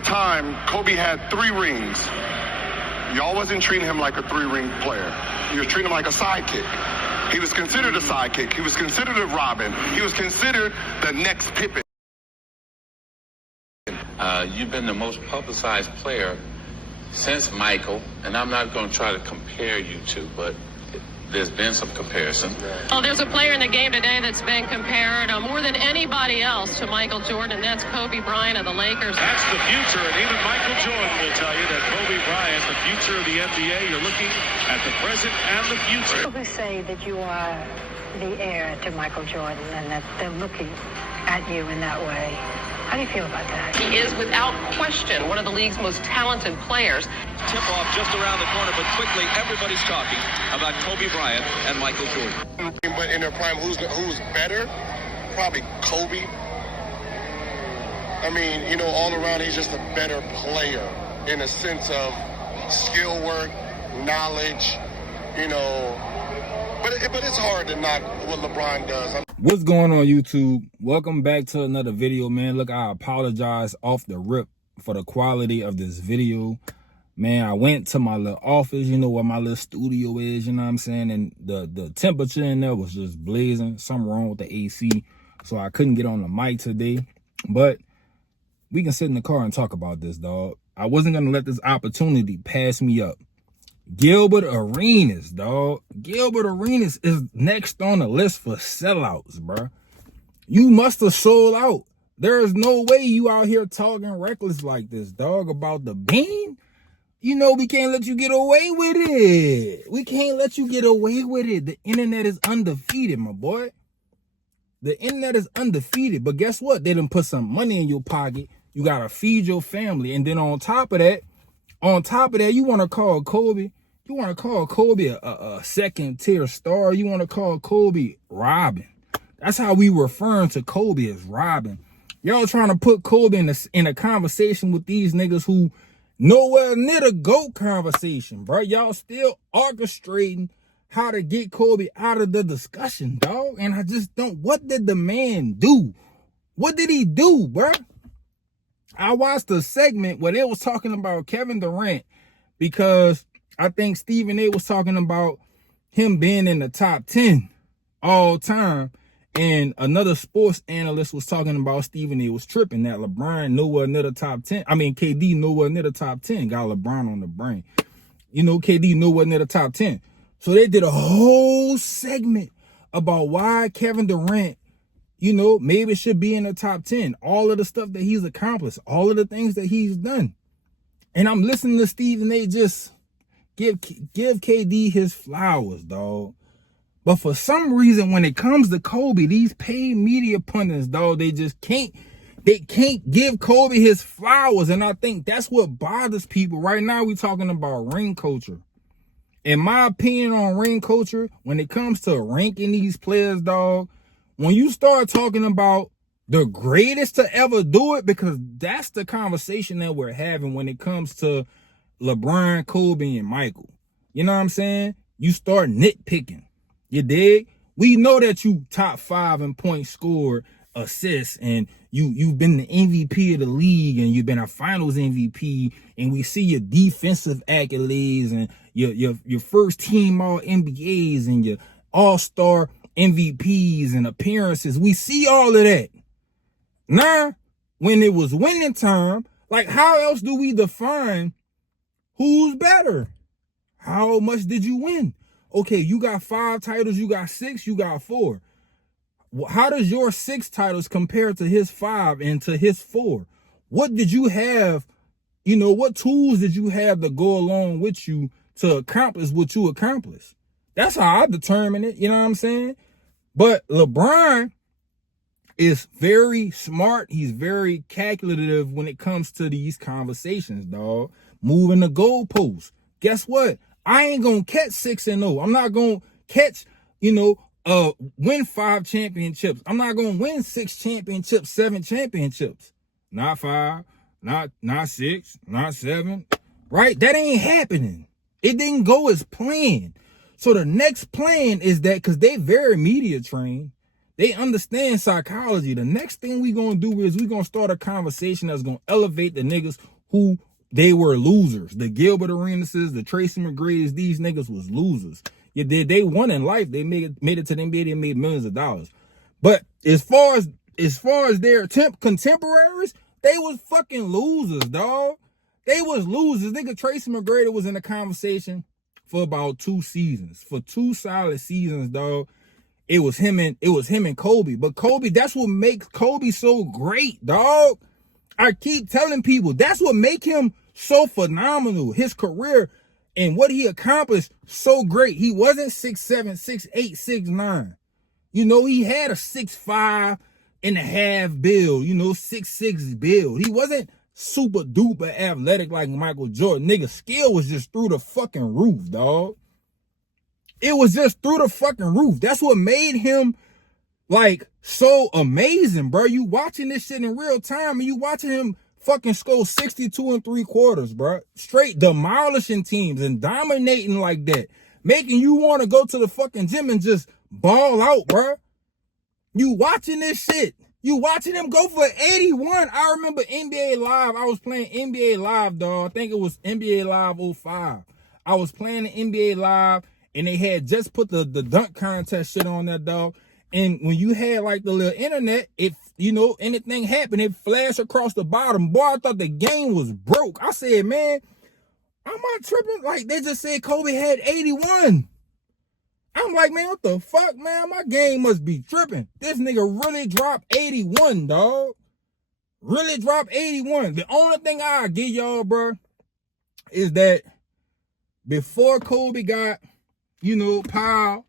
whole time, Kobe had 3 rings. Y'all wasn't treating him like a 3-ring player. You were treating him like a sidekick. He was considered a sidekick. He was considered a Robin. He was considered the next Pippen. You've been the most publicized player since Michael, and I'm not going to try to compare you two, but there's been some comparison. Well, there's a player in the game today that's been compared more than anybody else to Michael Jordan, and that's Kobe Bryant of the Lakers. That's the future, and even Michael Jordan will tell you that Kobe Bryant, the future of the NBA, you're looking at the present and the future. People who say that you are the heir to Michael Jordan and that they're looking at you in that way. How do you feel about that? He is, without question, one of the league's most talented players. Tip-off just around the corner, but quickly everybody's talking about Kobe Bryant and Michael Jordan. But in their prime, who's better? Probably Kobe. I mean, you know, all around, he's just a better player in a sense of skill work, knowledge, you know. But it's hard to knock what LeBron does. What's going on, YouTube? Welcome back to another video, man. Look, I apologize off the rip for the quality of this video. Man, I went to my little office, you know, where my little studio is, you know what I'm saying? And the temperature in there was just blazing. Something wrong with the AC, so I couldn't get on the mic today. But we can sit in the car and talk about this, dog. I wasn't going to let this opportunity pass me up. Gilbert Arenas, dog. Gilbert Arenas is next on the list for sellouts, bro. You must have sold out. There is no way you out here talking reckless like this, dog, about the bean. You know, we can't let you get away with it. We can't let you get away with it. The internet is undefeated, my boy. The internet is undefeated. But guess what? They done put some money in your pocket. You got to feed your family. And then on top of that, you want to call Kobe. You want to call Kobe a second-tier star. You want to call Kobe Robin. That's how we referring to Kobe as Robin. Y'all trying to put Kobe in a conversation with these niggas who nowhere near the GOAT conversation, bro. Y'all still orchestrating how to get Kobe out of the discussion, dog. And I just don't. What did the man do? What did he do, bro? I watched a segment where they was talking about Kevin Durant because I think Stephen A was talking about him being in the top 10 all time. And another sports analyst was talking about Stephen A was tripping that LeBron nowhere near the top 10. I mean, KD nowhere near the top 10. Got LeBron on the brain. You know, KD nowhere near the top 10. So they did a whole segment about why Kevin Durant, you know, maybe should be in the top 10. All of the stuff that he's accomplished. All of the things that he's done. And I'm listening to Stephen A just give KD his flowers, dog. But for some reason, when it comes to Kobe, these paid media pundits, dog, they can't give Kobe his flowers. And I think that's what bothers people. Right now, we talking about ring culture. In my opinion on ring culture, when it comes to ranking these players, dog, when you start talking about the greatest to ever do it, because that's the conversation that we're having when it comes to LeBron, Kobe, and Michael. You know what I'm saying? You start nitpicking. You dig? We know that you top 5 in points scored, assists, and you've been the MVP of the league, and you've been a finals MVP, and we see your defensive accolades and your first team all NBAs and your all-star MVPs and appearances. We see all of that. Now, when it was winning time, like, how else do we define who's better? How much did you win? Okay, you got 5 titles, you got 6, you got 4. How does your 6 titles compare to his 5 and to his 4? What did you have? You know, what tools did you have to go along with you to accomplish what you accomplished? That's how I determine it, you know what I'm saying? But LeBron is very smart. He's very calculative when it comes to these conversations, dog. Moving the goalposts. Guess what? I ain't gonna catch 6-0. I'm not gonna catch, you know, win 5 championships. I'm not gonna win 6 championships, 7 championships. Not 5, not 6, not 7. Right? That ain't happening. It didn't go as planned. So the next plan is that, because they very media trained, They understand psychology. The next thing we gonna do is we gonna start a conversation that's gonna elevate the niggas who they were losers. The Gilbert Arenases, the Tracy McGrady's, these niggas was losers. Yeah, they won in life. They made it to the NBA. They made millions of dollars. But as far as their contemporaries, they was fucking losers, dog. They was losers. Nigga, Tracy McGrady was in the conversation for about 2 seasons. For 2 solid seasons, dog. It was him and Kobe. But Kobe, that's what makes Kobe so great, dog. I keep telling people, that's what make him so phenomenal. His career and what he accomplished so great. He wasn't 6'7", 6'8", 6'9". You know, he had a 6'5" and a half build, 6'6" build. He wasn't super duper athletic like Michael Jordan. Nigga, skill was just through the fucking roof, dog. It was just through the fucking roof. That's what made him like so amazing, bro. You watching this shit in real time and you watching him fucking score 62 3/4, bro. Straight demolishing teams and dominating like that. Making you want to go to the fucking gym and just ball out, bro. You watching this shit. You watching him go for 81. I remember NBA Live. I was playing NBA Live, dog. I think it was NBA Live 05. I was playing the NBA Live and they had just put the dunk contest shit on that, dog. And when you had like the little internet, if anything happened, it flashed across the bottom. Boy, I thought the game was broke. I said, man, I'm not tripping. Like, they just said Kobe had 81. I'm like, man, what the fuck, man? My game must be tripping. This nigga really dropped 81, dog. Really dropped 81. The only thing I give y'all, bro, is that before Kobe got, Powell,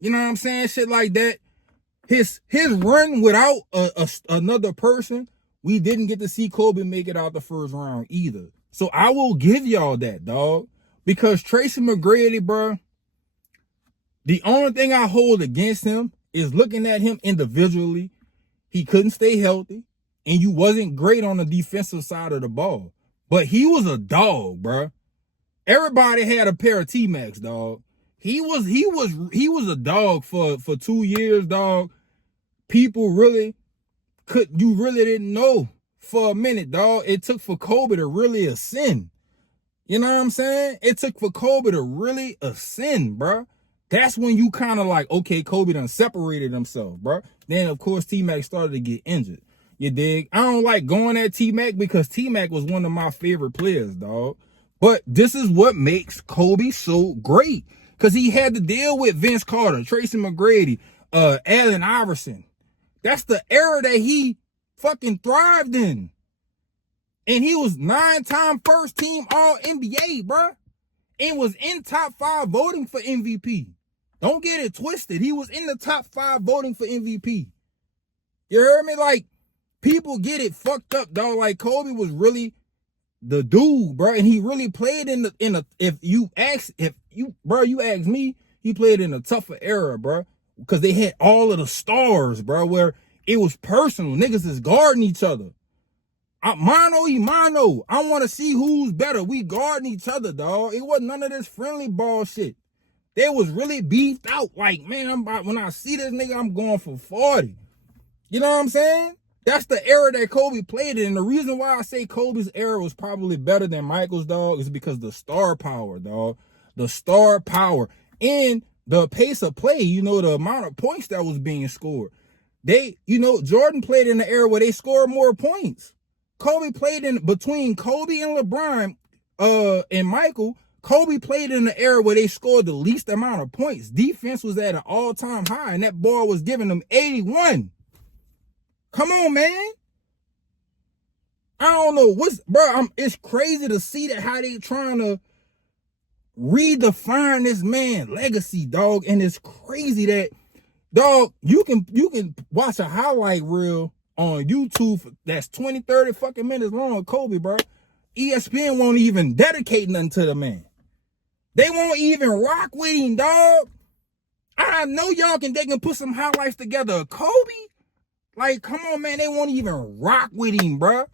you know what I'm saying? Shit like that. His run without another person, we didn't get to see Kobe make it out the first round either. So I will give y'all that, dog. Because Tracy McGrady, bro, the only thing I hold against him is looking at him individually. He couldn't stay healthy, and you wasn't great on the defensive side of the ball. But he was a dog, bro. Everybody had a pair of T-Max, dog. He was a dog for 2 years, dog. People really didn't know for a minute, dog. It took for Kobe to really ascend. You know what I'm saying? It took for Kobe to really ascend, bro. That's when you kind of like, okay, Kobe done separated himself, bro. Then, of course, T-Mac started to get injured. You dig? I don't like going at T-Mac because T-Mac was one of my favorite players, dog. But this is what makes Kobe so great. Because he had to deal with Vince Carter, Tracy McGrady, Allen Iverson. That's the era that he fucking thrived in. And he was 9-time first team All-NBA, bro. And was in top 5 voting for MVP. Don't get it twisted. He was in the top 5 voting for MVP. You heard me? Like, people get it fucked up, dog. Like, Kobe was really the dude, bro. And he really played if you ask me, he played in a tougher era, bro. Because they had all of the stars, bro, where it was personal. Niggas is guarding each other. Mano y mano. I want to see who's better. We guarding each other, dog. It wasn't none of this friendly ball shit. They was really beefed out. Like, man, when I see this nigga, I'm going for 40. You know what I'm saying? That's the era that Kobe played in. And the reason why I say Kobe's era was probably better than Michael's, dog, is because the star power, dog. The star power. And the pace of play, the amount of points that was being scored. Jordan played in the era where they scored more points. Kobe played in between Kobe and LeBron and Michael. Kobe played in the era where they scored the least amount of points. Defense was at an all-time high, and that ball was giving them 81. Come on, man. I don't know it's crazy to see that how they trying to redefine this man's legacy, dog. And it's crazy that, dog, you can watch a highlight reel on YouTube that's 20, 30 fucking minutes long, Kobe, bro. ESPN won't even dedicate nothing to the man. They won't even rock with him, dog. I know they can put some highlights together of Kobe. Like, come on, man. They won't even rock with him, bro.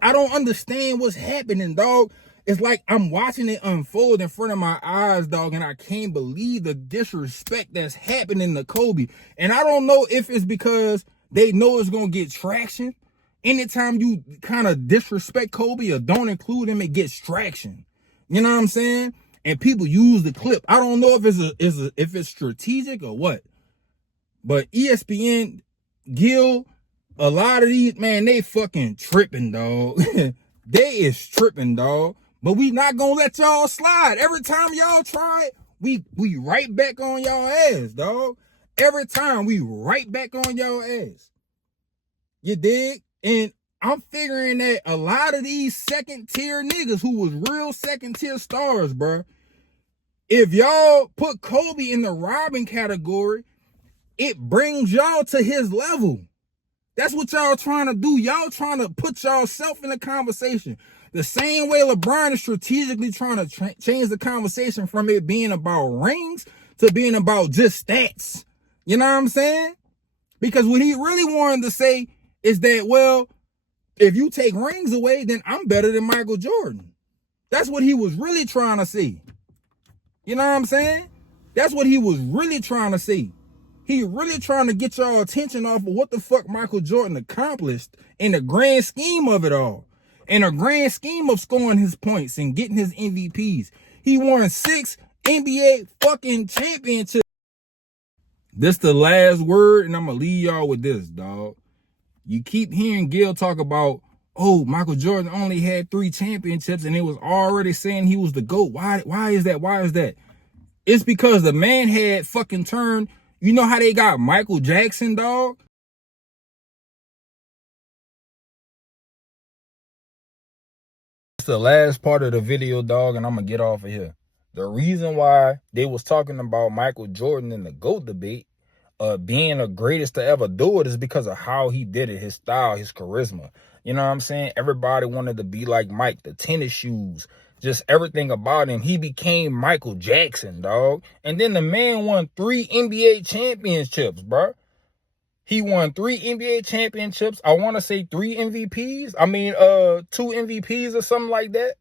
I don't understand what's happening, dog. it's like I'm watching it unfold in front of my eyes, dog, and I can't believe the disrespect that's happening to Kobe. And I don't know if it's because they know it's going to get traction. Anytime you kind of disrespect Kobe or don't include him, it gets traction. You know what I'm saying? And people use the clip. I don't know if it's strategic or what. But ESPN, Gil, a lot of these, man, they fucking tripping, dog. They is tripping, dog. But we not gonna let y'all slide. Every time y'all try it, we right back on y'all ass, dog. Every time we right back on y'all ass. You dig? And I'm figuring that a lot of these second tier niggas who was real second tier stars, bro, if y'all put Kobe in the robbing category, it brings y'all to his level. That's what y'all trying to do. Y'all trying to put y'allself in the conversation. The same way LeBron is strategically trying to change the conversation from it being about rings to being about just stats. You know what I'm saying? Because what he really wanted to say is that, well, if you take rings away, then I'm better than Michael Jordan. That's what he was really trying to see. You know what I'm saying? That's what he was really trying to see. He really trying to get y'all attention off of what the fuck Michael Jordan accomplished in the grand scheme of it all. In a grand scheme of scoring his points and getting his MVPs. He won 6 NBA fucking championships. This the last word, and I'm going to leave y'all with this, dog. You keep hearing Gil talk about, oh, Michael Jordan only had 3 championships, and it was already saying he was the GOAT. Why is that? Why is that? It's because the man had fucking turned. You know how they got Michael Jackson, dog? It's the last part of the video, dog, and I'm going to get off of here. The reason why they was talking about Michael Jordan in the GOAT debate, being the greatest to ever do it, is because of how he did it, his style, his charisma. You know what I'm saying? Everybody wanted to be like Mike, the tennis shoes, just everything about him. He became Michael Jackson, dog. And then the man won 3 NBA championships, bro. He won 3 NBA championships. I want to say 3 MVPs. I mean, 2 MVPs or something like that.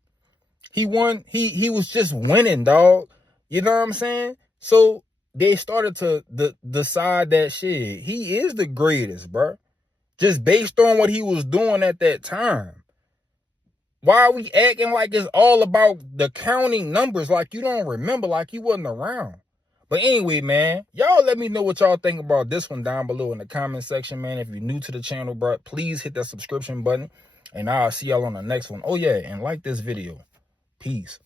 He won. He was just winning, dog. You know what I'm saying? So they started to decide that shit, he is the greatest, bro. Just based on what he was doing at that time. Why are we acting like it's all about the counting numbers, like you don't remember, like you wasn't around? But anyway, man, y'all let me know what y'all think about this one down below in the comment section, man. If you're new to the channel, bro, please hit that subscription button, and I'll see y'all on the next one. Oh, yeah, and like this video. Peace.